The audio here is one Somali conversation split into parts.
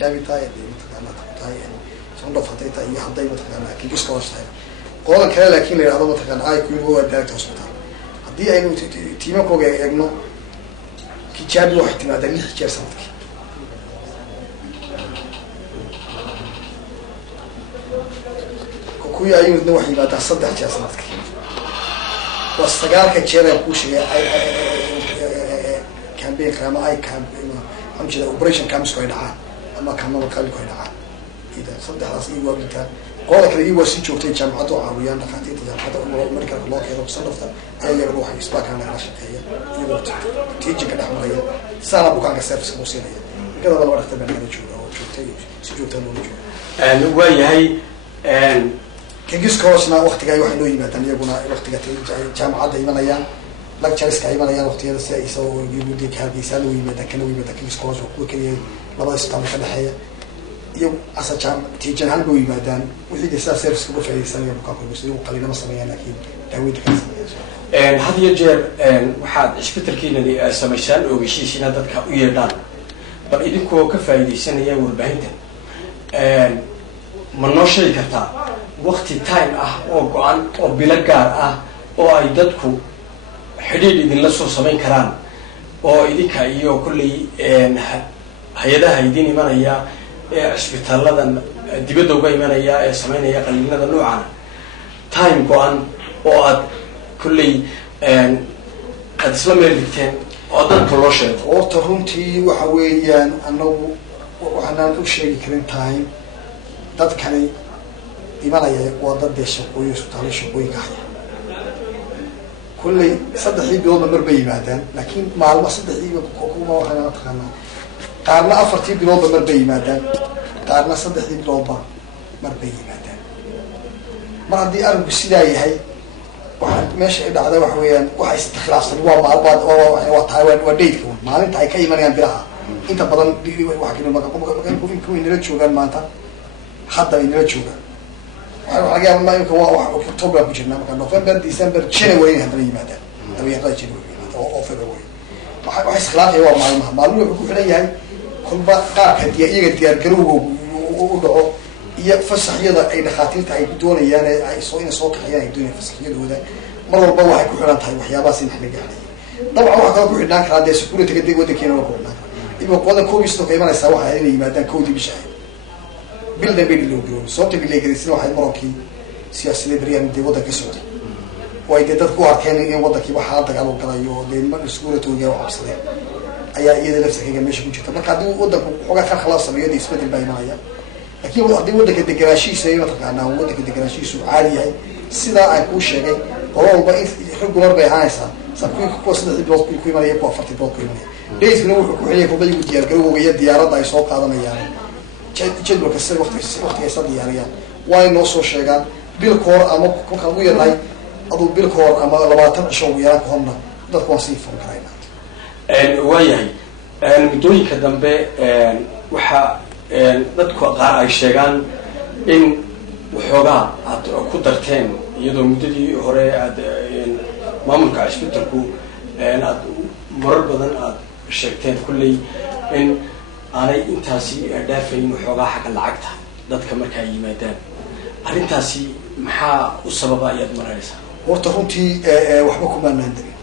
جابي تاي دي متقنا تاي صندوق فتيتا هي حداي متقنا كي جسك وصاير قولا كلا لكن اللي هذا متقنا اي كل هو دايركت هوسبيتال هدي اينو تيما كوغا ايغنو كي جابي واحد تمادا لي جير سنتك كوكويا اينو دنا waxay baata 3 jeer sanadkii wasagaalka jeer ay ku sheegay campaign kama ay campaign amjida operation camps ko dhacaan ama kama qalbi ko dhacaan ida saddexdaas iyo wabinta qolka kale iyo si joogtay jaamacadu caawiyaan dhaqaatiirta jaamacada oo markaa loo keeno sanadka ayaga ruuxa isbaakana la shaqeeya iyo waqti tiijinka dhaxmaraya sana bukaanka service ku siinaya kada wala waqti baan la joogo oo joogtay si joogtay loo joogo waa yahay كيس كوسنا وقت جاي واحد نوي مثلا يبغون وقت جاي جامعة دايما يان لك جالس كايما يان وقت هذا سيسوي يجيبوا ديك هذا يسألوا يمدا كانوا يمدا كيس كوس وكل كذي لما يستعمل كذا حياة يوم أصلا جام تيجي عن نوي مثلا وإذا جالس سيرفس كبر في سنة يوم كاكل بس يوم قليلا مثلا يعني أكيد داوي تكسر هذا يجر واحد إيش بتركينا اللي سميشان أو بشيء سنة كأيردان بل إذا كوا كفاية سنة يوم 40 من نشيء كتا وقت تايم أو قان أو بلغار أو أي دتكو حديد إذن لسه سمين كران أو إذا كأيو كل هيدا هيدين من هي إسبيتال لدن دبدو جاي من هي سمين هي قليلنا ذا نوعنا تايم قان أو كل قد سلم يردكتين أو دن كلوشة أو تهونتي وحويان أنو وحنا نشيء كرين تايم dad kale imanaya wada shaqooyin isbitaal shaqooyin ka haya kulli saddex bilood mar bay yimaadaan laakiin maalmo saddex kuma waxana taqaana qaarna afartii bilood mar bay yimaadaan qaarna saddex bilood mar bay yimaadaan mar hadii arinku sidaa yahay waxa meesha ay dhacday wax weeyaan waxa istikhlaafsan waa maalmaad oo Taiwan waa dheedka maalinta ay ka imanayaan bilaha inta badan waxa kale ma ku inala joogaan maanta حتى إن رجوعه، وأنا حاجة ما يمكن واحد أكتوبر بيجينا مثلا نوفمبر ديسمبر جنوري هذا يماده، تبي يطلع جنوري أو فبراير، وحس خلاص هو معلومة بقول لي هاي كل بقى كدي يجي جروه وده يفسح يدا أي دخاتين تاعي بدون يعني أي صوت يعني بدون يفسح يدا وده مرة بوا هاي كحولان تاعي وحياة بس نحن جاهلين، طبعا واحد كان كحولان هذا سكولة تقدر ودك هنا وكحولان، يبقى قادم كوبيس تو كمان يسوي هاي يماده كودي بشيء. بلد بيلوجو صوت بيليجريسين واحد مراكي سياسي بريان دي وضع كسود وإذا تذكر كان إن وضع كي بحالتك على القرايو دي ما السكولة توجيه وعبصده أي إذا نفسك كي ماشي كنت طب كادو وضع حاجة كان خلاص بيدي اسمه الباقي معايا لكن وضع كديكراشي سيء وتقعنا وضع كديكراشي سو عالي هاي سيدا أكون شيء والله بقى يحب مربع هايسا سكوي كوس البلوك كوي ما يبقى فرت البلوك كوي ما ليش منو كوي كوي بيجي يرجعوا ويا ديارة داي سوق هذا مياه جدول كسر وقت يصير يعني واي نصو شيئا بالكور أما كم ويا راي أدو بالكور أما لبعض شو ويا كهمنا ده قاسي فم كراينا. وياي مدوي كدم ب وح ندخل قارئ شيئا إن وحوجا كدرتين يدو مدتي هراء ما منكعش بتركو مرر بدن الشيئتين كلي إن أنا إنتاسي دافعين وحوجا حق العقد ضدك مركاي ميدان أرنتاسي محا السبب أياد مريسا ورتفونتي وحبكم ما ندري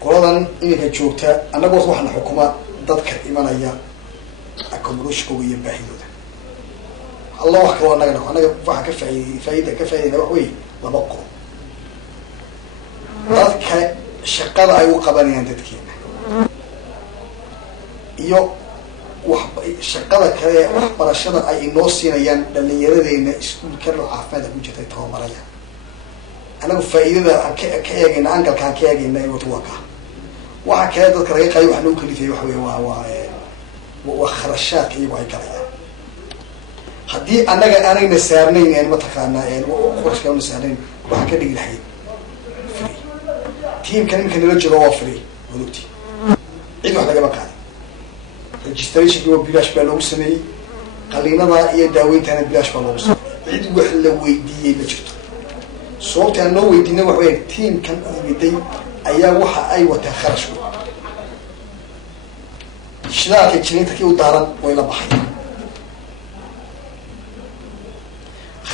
قرآن إنك تشوفته أنا قلت وحنا حكومة ضدك إيمانية أكملوش قوية بعيدة الله أكبر أنا فح كفاية وحوي لبقى ضدك شقاد أيو قبلي عند تكين يو shaqada kale waxbarashada ay inoo siinayaan dhalinyaradeena iskuulka caafimaadka ku jirtay tababaraya anagu faa'iidada ka eegayna angalka ka eegayna iyo waka waxa kale dadka laga qaayo wax loo kalifay wax weeye waa kharashaadka iyo way galayaan hadii anaga aanayna saarnayn aan mataqaanaa qorshka aan saarnayn waxa ka dhigi lahayd free team kan imkan la jiro waa free wadugti cid wax laga baqaa registration كيو بلاش بالو سمي قلينا ضا إيه داوين تنا بلاش بالو سمي عيد وحلا ويدية بجد صوت أنا ويدينا وحوي تيم كان يدي أيا وح أي وتخرج shidaalka jiniinta kii u daaran way la baxayaan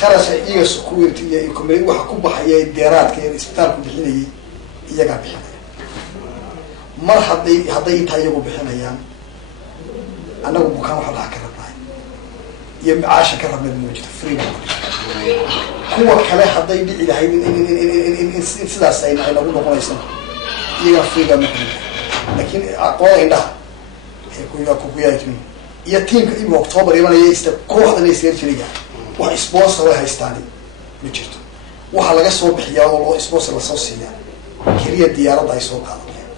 kharashka iyaga security iyo community waxa ku baxaya deeraadka ee isbitaalku bixinayay iyagaa bixinaya mar hadday intaa iyagu bixinayaan annagu bukaan waxa dhaca ka rabnaay iyo macaasha ka rabnay muujida free kuwa kale hadday dhici lahayd in sidaas ay nagu noqonayso iyagaa freega maqan laakiin aqoon indhaha kukuyaatmi iyo tiimka imu october imanaya ista kooxdan ay seerjiriga wax sponsor way haystaani ma jirto waxa laga soo bixiyaa oo loo sponsor la soo siiyaa keliya diyaaradda ay soo qaadayaan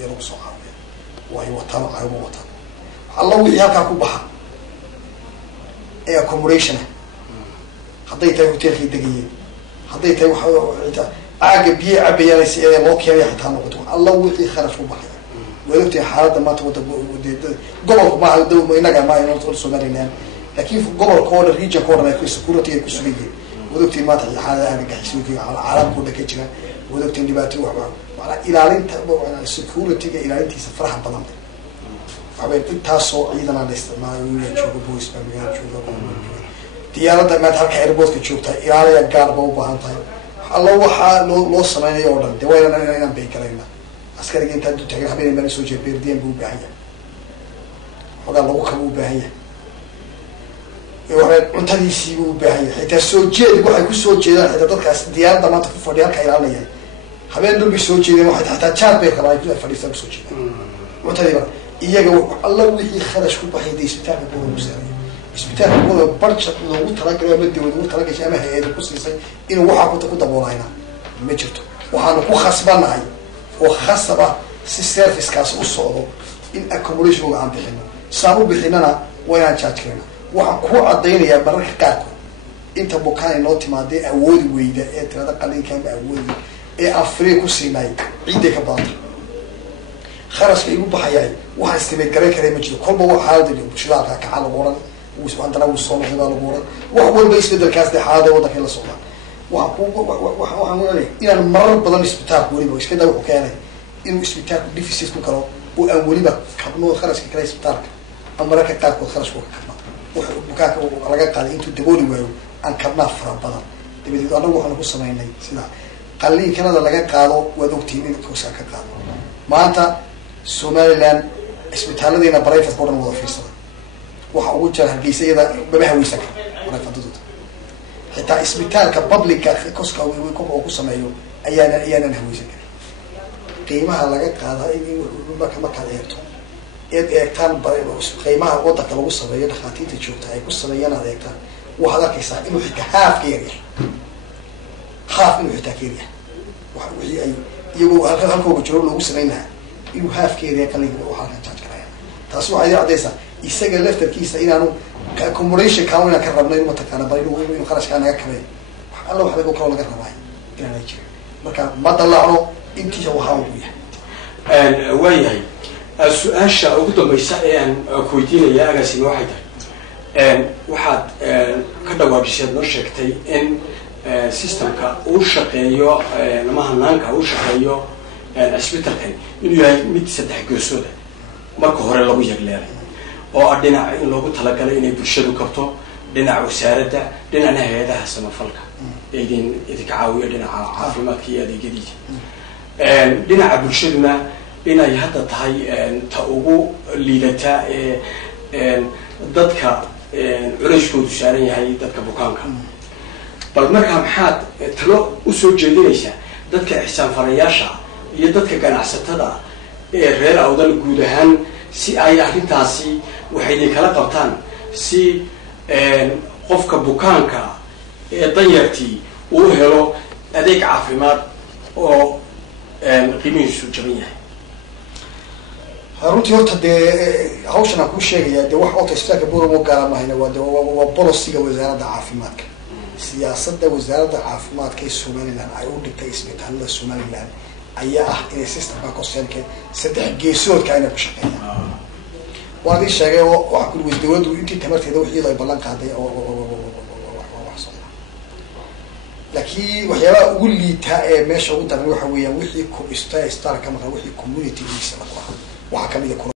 ya lagu soo qaadaya way wataan qaybo wataan alla wixii halkaa ku baxa ee accommodation hadday tahay hotelkii degayeen hadday tahay waxa aaga biyo cabayaan si ee loo keenay xitaa noqoto alla wixii kharash ku baxay weelogtay xaaladda maanta gobolka maaha dawma inaga ma aynu Somaliland laakiin gobolka oo dhan region oo dhan ay security ay ku sugayeen weelogtay maanta xaalada argagixisooyinka caalamka ka jira weelogtay dhibaato waxba ilaalinta security-ga ilaalintiisa faraha badan waxay intaasoo ciidan aan isticmaalay joogo boys baa joogo diyaaradda maanta halka airport-ka joogta ilaaliya gaar baa u baahan tahay alla waxaa loo samaynayo oo dhan dee waa inaan bay karayna askariga intaa du taagan habeen meel soo jeed beerdiyan buu u baahan yahay xogaa lagu kaba u baahan yahay waxay cuntadiisii buu u baahan yahay xitaa soo jeed waxay ku soo jeedaan xitaa dadkaas diyaaradda maanta ku fadhiya halka ilaalinaya habeen dulbi soo jeedeen waxay xitaa jaad bay qabaan ku fadhiistaan kusoo jeedaan cuntadiiba iyaga alla wixii kharash ku baxay isbitaalka buu u saaray isbitaalka buu budget loogu talagalay ama dawladda ugu talagashay ama hay'ad ku siisay inuu waxa ku daboolayna ma jirto waxaanu ku khasbanahay oo khasaba si service-kaas u socdo in accommodation aan bixino saabu bixinana waa inaan charge karna waxaan ku cadaynayaa mararka qaarkood inta bukaan inoo timaadee awoodi weyda ee tirada qalinka ama awoodi ee aan free ku siinay ciidda ka badan kharashka igu baxayay waxaan istimeed garan karay ma jiro kolba wax xaalada bulshada ka xal qoran وسبحان وصول هذا الأمور وأول بيس بدل كاس حاله وضع كلا صولا وحنا إلى المرة بدل إسبتاك ولي بس كده وكانه إنه إسبتاك ديفيسيس كله وأولي بقى كبنو خرج كلا إسبتاك أمرا كتاك وخرج كبنا وبكاك ورجع قال أنتوا تقولي ويو أن كبنا فرا بدل تبي أنا وحنا قصة ما يني سنا قال لي كنا ده رجع قالوا ودكتورين كوسا كقالوا ما أنت سوماليلاند إسبتاك لدينا برايفت بورن وظيفة waxa ugu jira hargeysayada babaha weysa ka fadudud xitaa isbitaalka public-ka koska oo ku sameeyo ayaana haweysan qiimaha laga qaadaa in marka eegto eegtaan qiimaha waddanka lagu sameeyo dhakhaatiirta joogta ay ku sameeyaan adeegtaan waxaad arkaysaa inuu xitaa haaf inuu xitaa keeriya waxa wixii ay iyagoo halkooga jiro loogu sameynaa inuu haaf keeriya qalinka waxa halkan charge karaya taas waxay cadaysaa isaga laftarkiisa inaanu accommodation kaawina ka rabnay inuu taqaana bal inuu qarashka naga kabay alla wax lagu kala laga rabay inaan jiro marka ma dalacno intii waxa uu yahay waayahay su-aasha ugu dambaysa ee aan ku weydiinaya agaasi waxay tahay waxaad ka dhawaajisay noo sheegtay in systemka uu shaqeeyo ama hanaanka uu shaqeeyo isbitaalkan inuu yahay mid saddex geesooda marka hore lagu yagleelay oo dhinac in loogu talagalay inay bulshadu kabto dhinac wasaaradda dhinacna hay'adaha samafalka idinka caawiyo dhinaca caafimaadka iyo adeegyadiisa dhinaca bulshaduna inay hadda tahay ta ugu liidata dadka culeyskoodu saaran yahay dadka bukaanka bal markaa maxaad talo usoo jeedinaysaa dadka ixsaan farayaasha iyo dadka ganacsatada ee reer awdal guud ahaan si ay arrintaasi waxay kala qabtaan si qofka bukaanka ee danyartii uu helo adeeg caafimaad oo qiimihiisu jaban yahay runtii horta dee hawshan aan kuu sheegaya dee wax oota isbitaalka buuramo gaara mahayna waa bolosiga wasaaradda caafimaadka siyaasadda wasaaradda caafimaadka ee Somaliland ay u dhigtay isbitaalada Somaliland ayaa ah inay systemka korseenka saddex geesoodka inay ku shaqeeyaan waa dii sheegay oo waxa ku wada dawladdu intii tamarteeda wixii ay ballan qaaday oo wax soo laakiin waxyaabaha ugu liitaa ee meesha ugu daran waxa weeyaan wixii ku istaa ka maqan wixii community-giisa la ku ah waxaa kamid ah